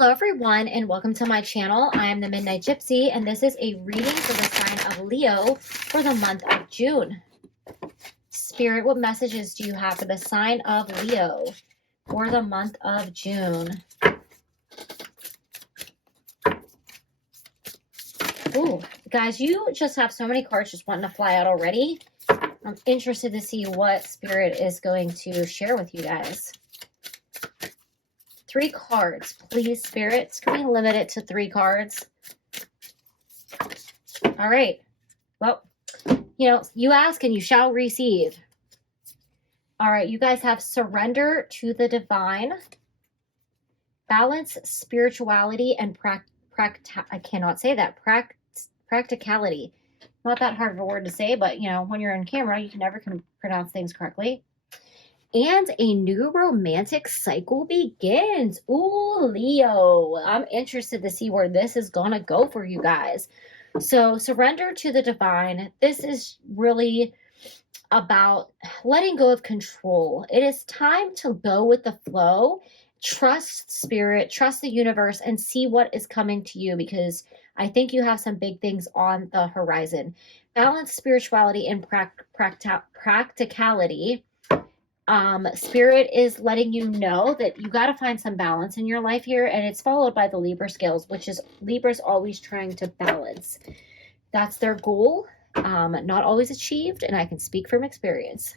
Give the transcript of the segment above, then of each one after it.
Hello everyone and welcome to my channel. I am the Midnight Gypsy and this is a reading for the sign of Leo for the month of June. Spirit, what messages do you have for the sign of Leo for the month of June? Ooh, guys, you just have so many cards just wanting to fly out already. I'm interested to see what Spirit is going to share with you guys. 3 cards, please, spirits. Can we limit it to 3 cards? All right. Well, you ask and you shall receive. All right, you guys have surrender to the divine, balance, spirituality, and practicality. Not that hard of a word to say, but when you're on camera, you can never pronounce things correctly. And a new romantic cycle begins. Ooh, Leo. I'm interested to see where this is going to go for you guys. So surrender to the divine. This is really about letting go of control. It is time to go with the flow. Trust spirit, trust the universe, and see what is coming to you, because I think you have some big things on the horizon. Balance spirituality and practicality. Spirit is letting you know that you got to find some balance in your life here, and it's followed by the Libra scales, which is Libra's always trying to balance. That's their goal, not always achieved, and I can speak from experience.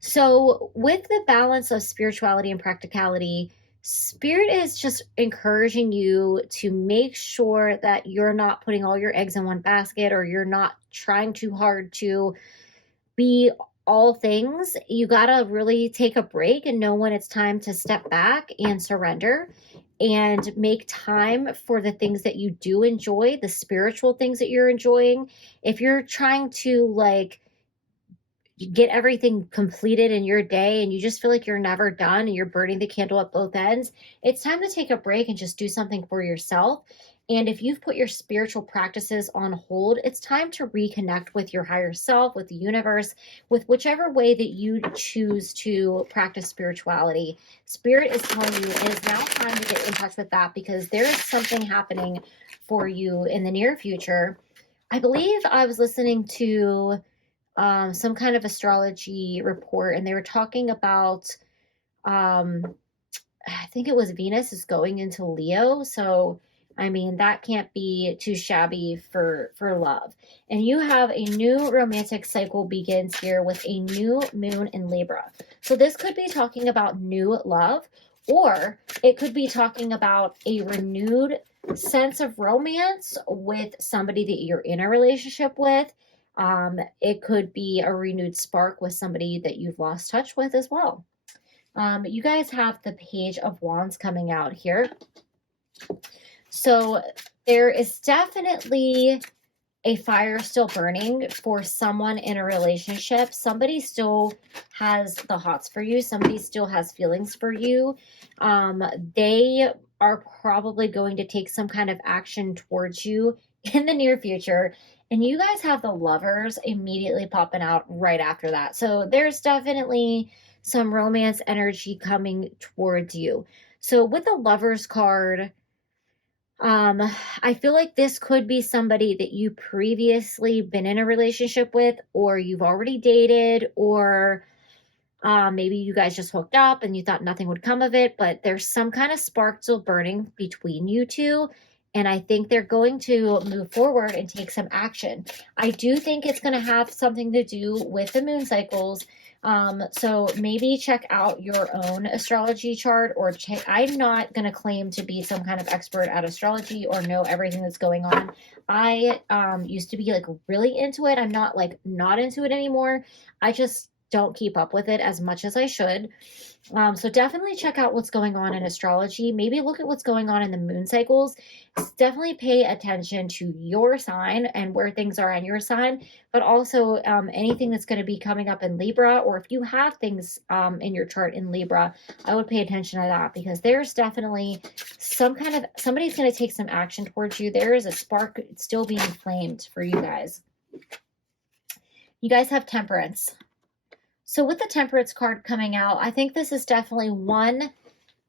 So with the balance of spirituality and practicality, Spirit is just encouraging you to make sure that you're not putting all your eggs in one basket, or you're not trying too hard to be all things. You gotta really take a break and know when it's time to step back and surrender and make time for the things that you do enjoy, the spiritual things that you're enjoying. If you're trying to get everything completed in your day and you just feel like you're never done and you're burning the candle at both ends, it's time to take a break and just do something for yourself. And if you've put your spiritual practices on hold, it's time to reconnect with your higher self, with the universe, with whichever way that you choose to practice spirituality. Spirit is telling you it is now time to get in touch with that, because there is something happening for you in the near future. I believe I was listening to some kind of astrology report, and they were talking about, I think it was Venus is going into Leo. So I mean, that can't be too shabby for love. And you have a new romantic cycle begins here with a new moon in Libra. So this could be talking about new love, or it could be talking about a renewed sense of romance with somebody that you're in a relationship with. It could be a renewed spark with somebody that you've lost touch with as well. You guys have the Page of Wands coming out here. So there is definitely a fire still burning for someone in a relationship. Somebody still has the hots for you. Somebody still has feelings for you. They are probably going to take some kind of action towards you in the near future. And you guys have the Lovers immediately popping out right after that. So there's definitely some romance energy coming towards you. So with the Lovers card, I feel like this could be somebody that you previously been in a relationship with, or you've already dated, or maybe you guys just hooked up and you thought nothing would come of it, but there's some kind of spark still burning between you two. And I think they're going to move forward and take some action. I do think it's going to have something to do with the moon cycles. So maybe check out your own astrology chart, or I'm not going to claim to be some kind of expert at astrology or know everything that's going on. I used to be really into it. I'm not into it anymore. I just don't keep up with it as much as I should. So definitely check out what's going on in astrology. Maybe look at what's going on in the moon cycles. Definitely pay attention to your sign and where things are on your sign, but also anything that's going to be coming up in Libra, or if you have things in your chart in Libra, I would pay attention to that, because there's definitely somebody's going to take some action towards you. There is a spark still being flamed for you guys. You guys have Temperance. So with the Temperance card coming out, I think this is definitely one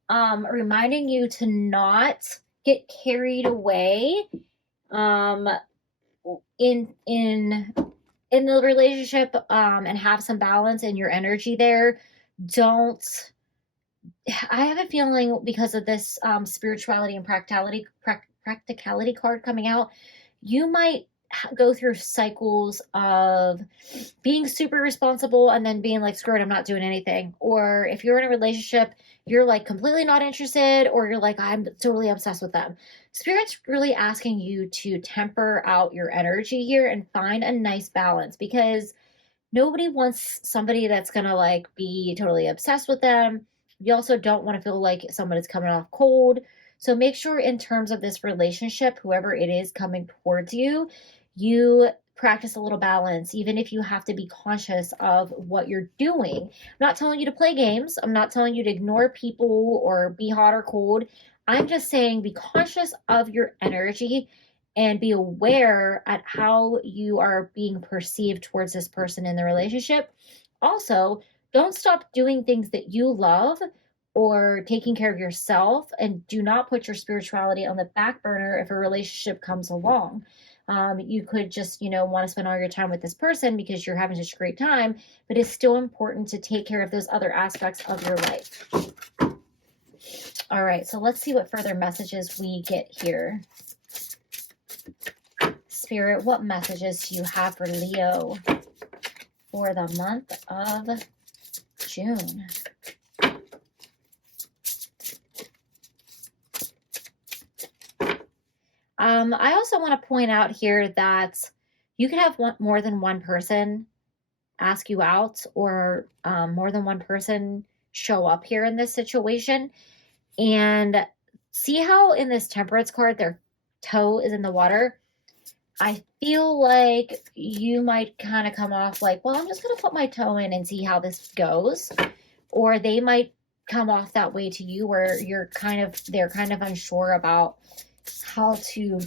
reminding you to not get carried away um, in the relationship, and have some balance in your energy there. Don't I have a feeling because of this spirituality and practicality card coming out, you might go through cycles of being super responsible and then being like, screw it, I'm not doing anything. Or if you're in a relationship, you're like completely not interested, or you're like, I'm totally obsessed with them. Spirit's really asking you to temper out your energy here and find a nice balance, because nobody wants somebody that's gonna like be totally obsessed with them. You also don't want to feel like someone is coming off cold. So make sure in terms of this relationship, whoever it is coming towards you, you practice a little balance, even if you have to be conscious of what you're doing. I'm not telling you to play games. I'm not telling you to ignore people or be hot or cold. I'm just saying be conscious of your energy and be aware at how you are being perceived towards this person in the relationship. Also, don't stop doing things that you love or taking care of yourself, and do not put your spirituality on the back burner if a relationship comes along. You could just, want to spend all your time with this person because you're having such a great time, but it's still important to take care of those other aspects of your life. All right, so let's see what further messages we get here. Spirit, what messages do you have for Leo for the month of June? I also want to point out here that you can have more than one person ask you out, or more than one person show up here in this situation. And see how in this Temperance card, their toe is in the water? I feel like you might kind of come off like, well, I'm just going to put my toe in and see how this goes. Or they might come off that way to you, where they're kind of unsure about how to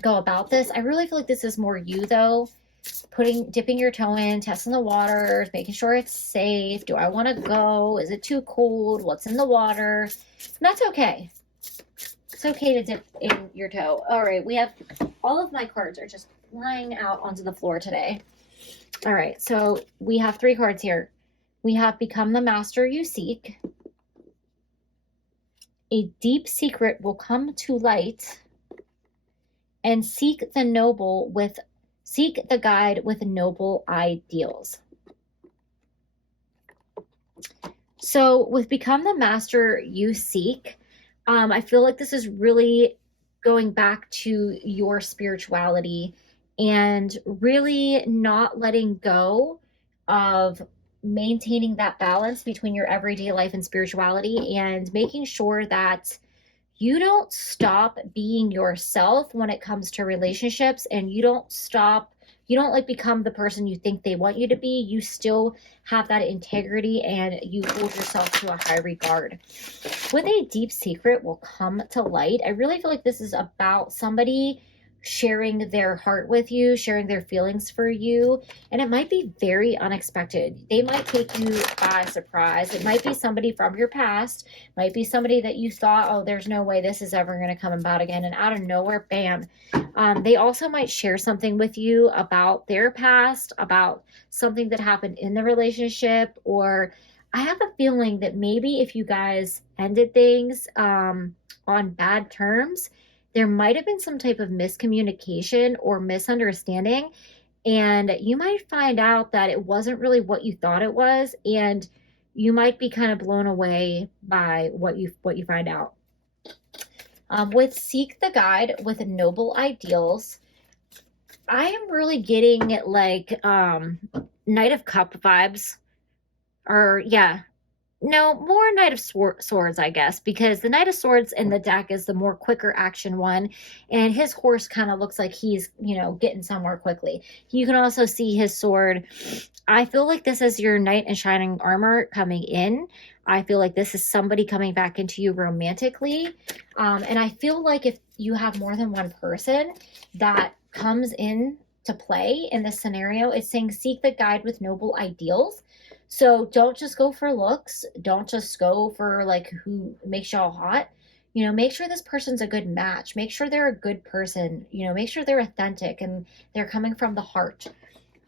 go about this. I really feel like this is more you, though. Dipping your toe in, testing the waters, making sure it's safe. Do I want to go? Is it too cold? What's in the water? And that's okay. It's okay to dip in your toe. All right, we have all of my cards are just flying out onto the floor today. All right, so we have 3 cards here. We have Become the Master You Seek. A deep secret will come to light. And seek the guide with noble ideals. So with Become the Master You Seek, I feel like this is really going back to your spirituality and really not letting go of maintaining that balance between your everyday life and spirituality, and making sure that you don't stop being yourself when it comes to relationships, and you don't like become the person you think they want you to be. You still have that integrity and you hold yourself to a high regard. When a deep secret will come to light, I really feel like this is about somebody sharing their heart with you, sharing their feelings for you, and it might be very unexpected. They might take you by surprise. It might be somebody from your past, might be somebody that you thought, oh, there's no way this is ever going to come about again, and out of nowhere, bam. They also might share something with you about their past, about something that happened in the relationship, or I have a feeling that maybe if you guys ended things on bad terms, there might have been some type of miscommunication or misunderstanding, and you might find out that it wasn't really what you thought it was, and you might be kind of blown away by what you find out. With Seek the Guide with Noble Ideals, I am really getting like Knight of Cup vibes, or yeah. No, more Knight of Swords, I guess, because the Knight of Swords in the deck is the more quicker action one, and his horse kind of looks like he's, getting somewhere quickly. You can also see his sword. I feel like this is your Knight in Shining Armor coming in. I feel like this is somebody coming back into you romantically. And I feel like if you have more than one person that comes in to play in this scenario. It's saying seek the guide with noble ideals. So don't just go for looks. Don't just go for like who makes y'all hot. You know, make sure this person's a good match. Make sure they're a good person. You know, make sure they're authentic and they're coming from the heart.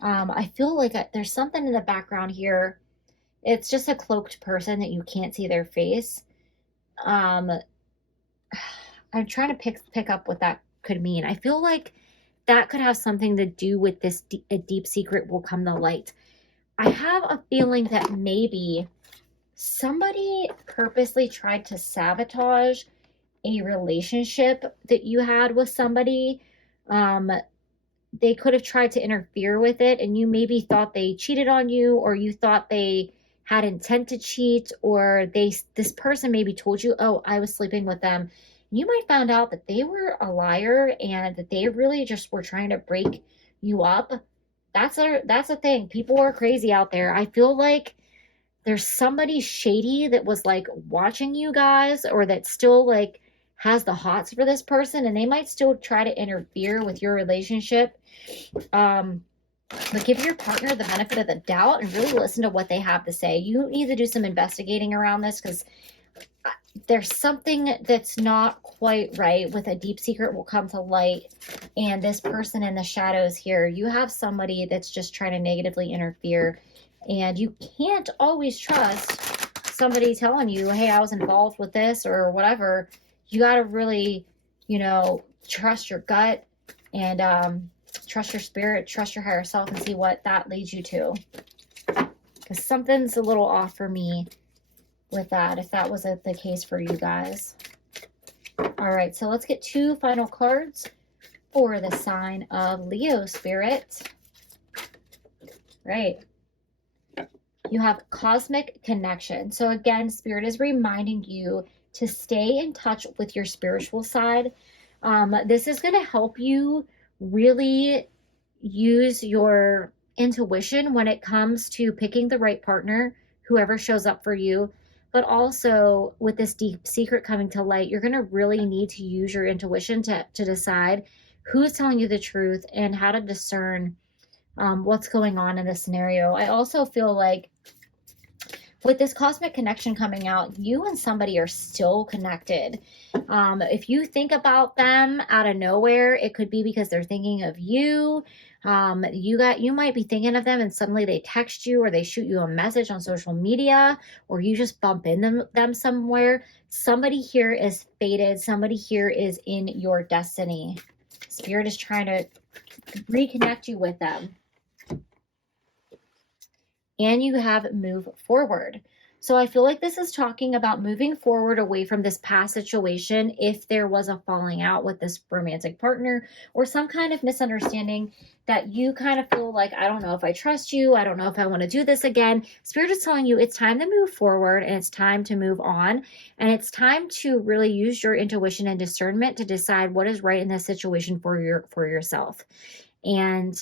I feel like there's something in the background here. It's just a cloaked person that you can't see their face. Um, I'm trying to pick up what that could mean. I feel like that could have something to do with this a deep secret will come to light. I have a feeling that maybe somebody purposely tried to sabotage a relationship that you had with somebody. They could have tried to interfere with it, and you maybe thought they cheated on you, or you thought they had intent to cheat, or this person maybe told you, oh, I was sleeping with them. You might found out that they were a liar and that they really just were trying to break you up. That's a thing. People are crazy out there. I feel like there's somebody shady that was like watching you guys, or that still like has the hots for this person, and they might still try to interfere with your relationship. But give your partner the benefit of the doubt and really listen to what they have to say. You need to do some investigating around this, because there's something that's not quite right with a deep secret will come to light. And this person in the shadows here, you have somebody that's just trying to negatively interfere. And you can't always trust somebody telling you, hey, I was involved with this or whatever. You got to really, you know, trust your gut and trust your spirit, trust your higher self, and see what that leads you to. Because something's a little off for me with that, if that was the case for you guys. All right, so let's get 2 final cards for the sign of Leo, Spirit. Right. You have cosmic connection. So again, Spirit is reminding you to stay in touch with your spiritual side. This is going to help you really use your intuition when it comes to picking the right partner, whoever shows up for you. But also with this deep secret coming to light, you're going to really need to use your intuition to decide who's telling you the truth and how to discern what's going on in this scenario. I also feel like with this cosmic connection coming out, you and somebody are still connected. If you think about them out of nowhere, it could be because they're thinking of you. You might be thinking of them and suddenly they text you, or they shoot you a message on social media, or you just bump into them somewhere. Somebody here is fated. Somebody here is in your destiny. Spirit is trying to reconnect you with them. And you have move forward. So I feel like this is talking about moving forward away from this past situation. If there was a falling out with this romantic partner or some kind of misunderstanding that you kind of feel like, I don't know if I trust you. I don't know if I want to do this again. Spirit is telling you it's time to move forward, and it's time to move on. And it's time to really use your intuition and discernment to decide what is right in this situation for yourself. And,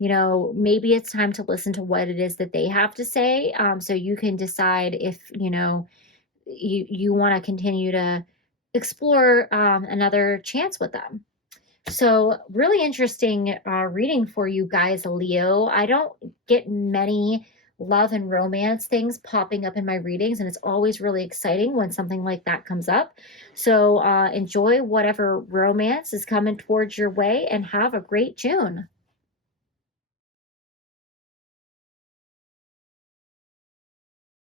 you know, maybe it's time to listen to what it is that they have to say, so you can decide if, you know, you want to continue to explore another chance with them. So really interesting reading for you guys, Leo. I don't get many love and romance things popping up in my readings, and it's always really exciting when something like that comes up. So enjoy whatever romance is coming towards your way, and have a great June.